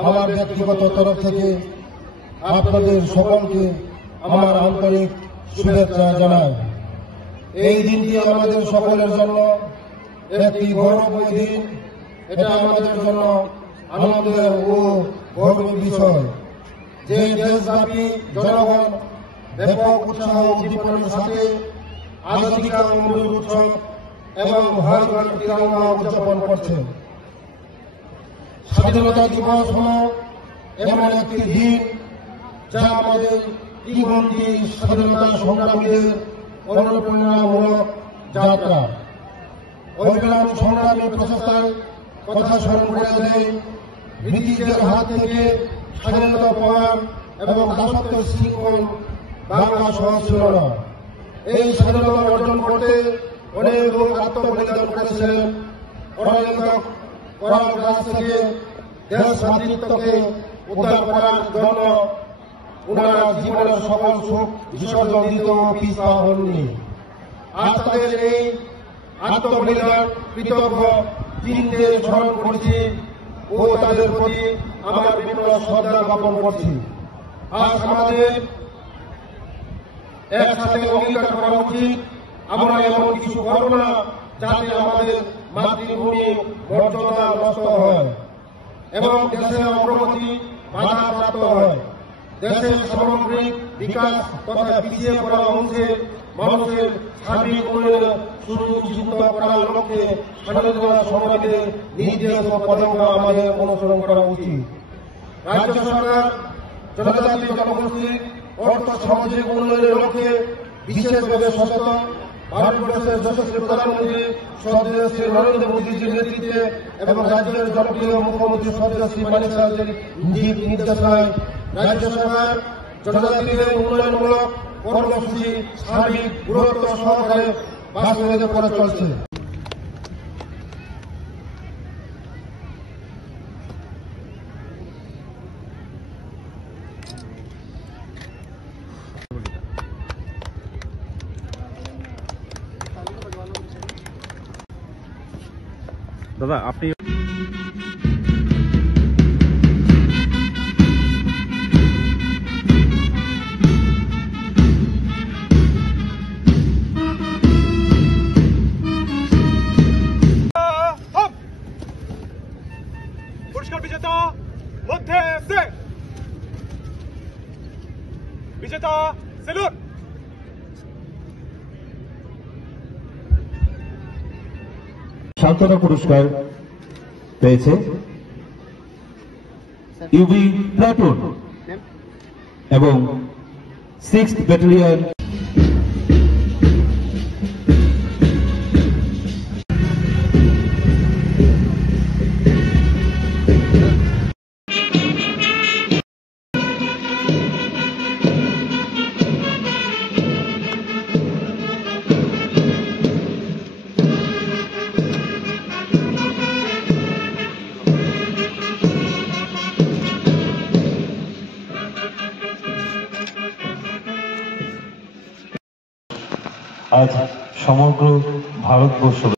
আমার ব্যক্তিগত তরফ থেকে আপনাদের সকলকে আমার আন্তরিক শুভেচ্ছা জানাই। এই দিনটি আমাদের সকলের জন্য একটি গৌরবময় দিন। এটা আমাদের জন্য আনন্দের ও গৌরবের বিষয় যে দেশব্যাপী জনগণ ব্যাপক উৎসাহ উদ্দীপনার সাথে আজাদী কা অমৃত উৎসব এবং হর ঘর তিরঙ্গা উদযাপন করছে। স্বাধীনতা দিবস হল এমন একটি দিন যা আমাদের জীবনটি স্বাধীনতা সংগ্রামীদের অনুপ্রেরণামূলক যাত্রা। অবিরাম সংগ্রামী প্রচেষ্টার কথা স্মরণ করে দেয় ব্রিটিশদের হাত থেকে স্বাধীনতা পাওয়ার এবং দাসত্বের শৃঙ্খল বাংলা সহজ ছিল না। এই স্বাধীনতা অর্জন করতে অনেক লোক আত্মবলিদান করেছিলেন। করার কাছ থেকে দেশ মাতৃত্বকে উদ্ধার করার জন্য ওনারা জীবনের সকল সুখ বিসর্জন দিতেও পিছপা হননি। আজ তাদের এই আত্মবলিদান কৃতজ্ঞ দিনকে স্মরণ করছি ও তাদের প্রতি আমার বিনম্র শ্রদ্ধা জ্ঞাপন করছি। আজ আমাদের একসাথে অঙ্গীকার করা উচিত আমরা এমন কিছু করব না যাতে আমাদের মাতৃভূমি মর্যাদা নষ্ট হয় এবং দেশের অগ্রগতি বাধাপ্রাপ্ত হয়। দেশের সামগ্রিক বিকাশ তথা পিছিয়ে পড়া অংশের মানুষের সার্বিক উন্নয়নে সুনিশ্চিত করার লক্ষ্যে স্বাধীনতা সংগ্রামীদের নির্দেশ ও পদক্ষেপ আমাদের অনুসরণ করা উচিত। রাজ্য সরকার জনজাতি জনগোষ্ঠীর অর্থ সামাজিক উন্নয়নের লক্ষ্যে বিশেষভাবে সচেতন। ভারতবর্ষের যশস্বী প্রধানমন্ত্রী শ্রদ্ধেয় শ্রী নরেন্দ্র মোদীজির নেতৃত্বে এবং রাজ্যের জনপ্রিয় মুখ্যমন্ত্রী শ্রদ্ধেয় শ্রী মানিক সাহার নির্দেশনায় রাজ্য সরকার জনজাতিদের উন্নয়নমূলক কর্মসূচি সার্বিক গুরুত্ব সহকারে বাস্তবায়িত করে চলছে। দাদা আপনি পুরস্কার বিজেতা মধ্যে বিজেতা সেলুন সান্ত্বনা পুরস্কার পেয়েছে ইউবি প্লাটুন এবং 6th ব্যাটালিয়ন। আজ সমগ্র ভারতবর্ষবাসী